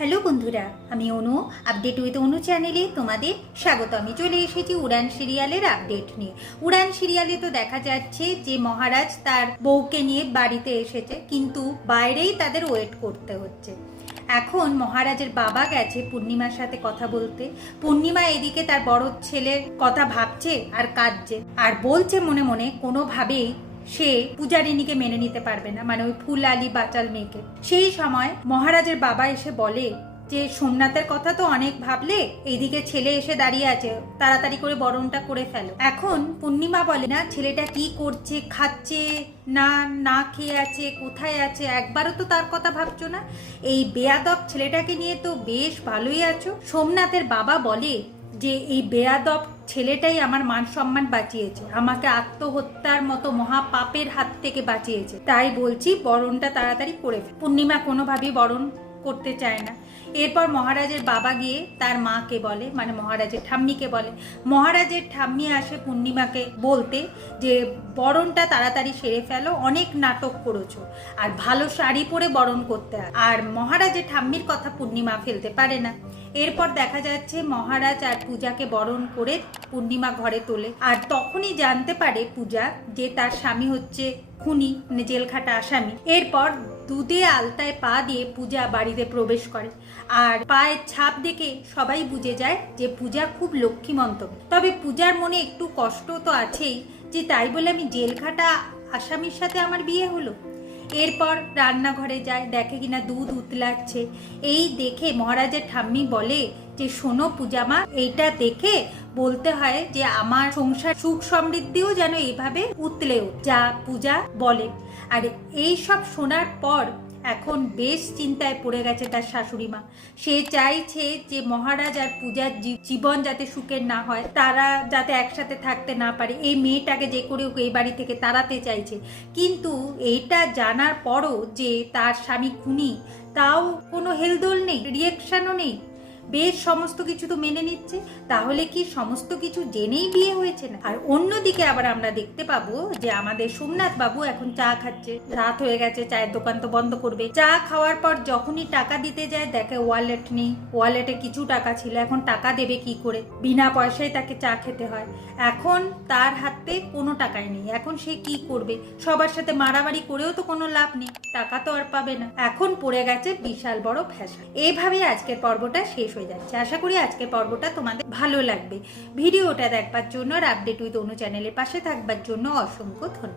Hello বন্ধুরা, আমি অনু। Update with অনু চ্যানেলে তোমাদের স্বাগত। আমি চলে এসেছি উড়ান সিরিয়ালের আপডেট নিয়ে। উড়ান সিরিয়ালে তো দেখা যাচ্ছে যে মহারাজ তার বউকে নিয়ে বাড়িতে এসেছে, কিন্তু বাইরেই তাদের ওয়েট করতে হচ্ছে। এখন মহারাজের বাবা গেছে পূর্ণিমার সাথে কথা বলতে। পূর্ণিমা এদিকে তার বড় ছেলের কথা ভাবছে আর কাঁদছে। আর বলছে মনে মনে, কোনোভাবেই সে পূজারিনীকে মেনে নিতে পারবে না মানে ওই ফুল আলি বাচাল মেয়েকে। সেই সময় মহারাজের বাবা এসে বলে যে, সোমনাথের কথা তো অনেক ভাবলে এইদিকে ছেলে এসে দাঁড়িয়ে আছে, তাড়াতাড়ি করে বরণটা করে ফেলো। এখন পূর্ণিমা বলে না, ছেলেটা কি করছে, খাচ্ছে, না না খেয়ে আছে, কোথায় আছে, একবারও তো তার কথা ভাবছ না? এই বেয়াদব ছেলেটাকে নিয়ে তো বেশ ভালোই আছো। সোমনাথের বাবা বলে যে এই বেয়াদব ছেলেটাই আমার মান সম্মান বাঁচিয়েছে, আমাকে আত্মহত্যার মতো মহাপাপের হাত থেকে বাঁচিয়েছে তাই বলছি, বরণটা তাড়াতাড়ি করে। পূর্ণিমা কোনোভাবেই বরণ করতে চায় না। এরপর মহারাজের বাবা গিয়ে তার মাকে বলে মানে মহারাজের ঠাম্মিকে বলে। মহারাজের ঠাম্মি আসে পূর্ণিমাকে বলতে যে, বরণটা তাড়াতাড়ি সেরে ফেলো, অনেক নাটক করেছ, আর ভালো শাড়ি পরে বরণ করতে আর মহারাজের ঠাম্মির কথা পূর্ণিমা ফেলতে পারে না। এরপর দেখা যাচ্ছে মহারাজ আর পূজাকে বরণ করে পূর্ণিমা ঘরে তোলে। আর তখনই জানতে পারে পূজা যে, তার স্বামী হচ্ছে খুনি মানে জেলখাটা আসামি। এরপর দুধে আলতায় পা দিয়ে পূজা বাড়িতে প্রবেশ করে। আর পায়ের ছাপ দেখে সবাই বুঝে যায় যে পূজা খুব লক্ষ্মীমন্ত তবে পূজার মনে একটু কষ্ট তো আছেই যে তাই বলে আমি জেলখাটা আসামির সাথে আমার বিয়ে হলো? এরপর রান্নাঘরে যায়, দেখে কিনা দুধ উতলাচ্ছে। এই দেখে মহারাজের ঠাম্মি বলে যে, শোনো পূজামা এইটা দেখে বলতে হয় যে, আমার সংসার সুখ সমৃদ্ধিও যেন এইভাবে উতলেও যা পূজা, বলে। আর, এই সব শোনার পর এখন বেশ চিন্তায় পড়ে গেছে তার শাশুড়ি মা। সে চাইছে যে মহারাজ আর পূজার জীবন যাতে সুখের না হয়, তারা যাতে একসাথে থাকতে না পারে। এই মেয়েটাকে যে করে হোক এই বাড়ি থেকে তাড়াতে চাইছে। কিন্তু এটা জানার পরও যে তার স্বামী খুনি, তাও কোনো হেলদোল নেই, রিয়েকশনও নেই। বেশ সমস্ত কিছু তো মেনে নিচ্ছে, তাহলে কি সমস্ত কিছু জেনেই বিয়ে হয়েছে না? আর অন্যদিকে আবার আমরা দেখতে পাবো যে আমাদের সোমনাথ বাবু এখন চা খাচ্ছে। রাত হয়ে গেছে, চায়ের দোকান তো বন্ধ করবে। চা খাওয়ার পর যখনই টাকা দিতে যায়, দেখে ওয়ালেট নেই। ওয়ালেটে কিছু টাকা ছিল, এখন টাকা দেবে কি করে? বিনা পয়সায় তাকে চা খেতে হয়। এখন তার হাতে কোনো টাকাই নেই। এখন সে কি করবে? সবার সাথে মারামারি করেও তো কোনো লাভ নেই। টাকা তো আর পাবে না। এখন পড়ে গেছে বিশাল বড় ফ্যাশন। এইভাবে আজকের পর্বটা শেষ হয়ে যাচ্ছে। আশা করি আজকে পর্বটা তোমাদের ভালো লাগবে। ভিডিওটা দেখবার জন্য আর আপডেট উইথ অনু চ্যানেলের পাশে থাকবার জন্য অসংখ্য ধন্যবাদ।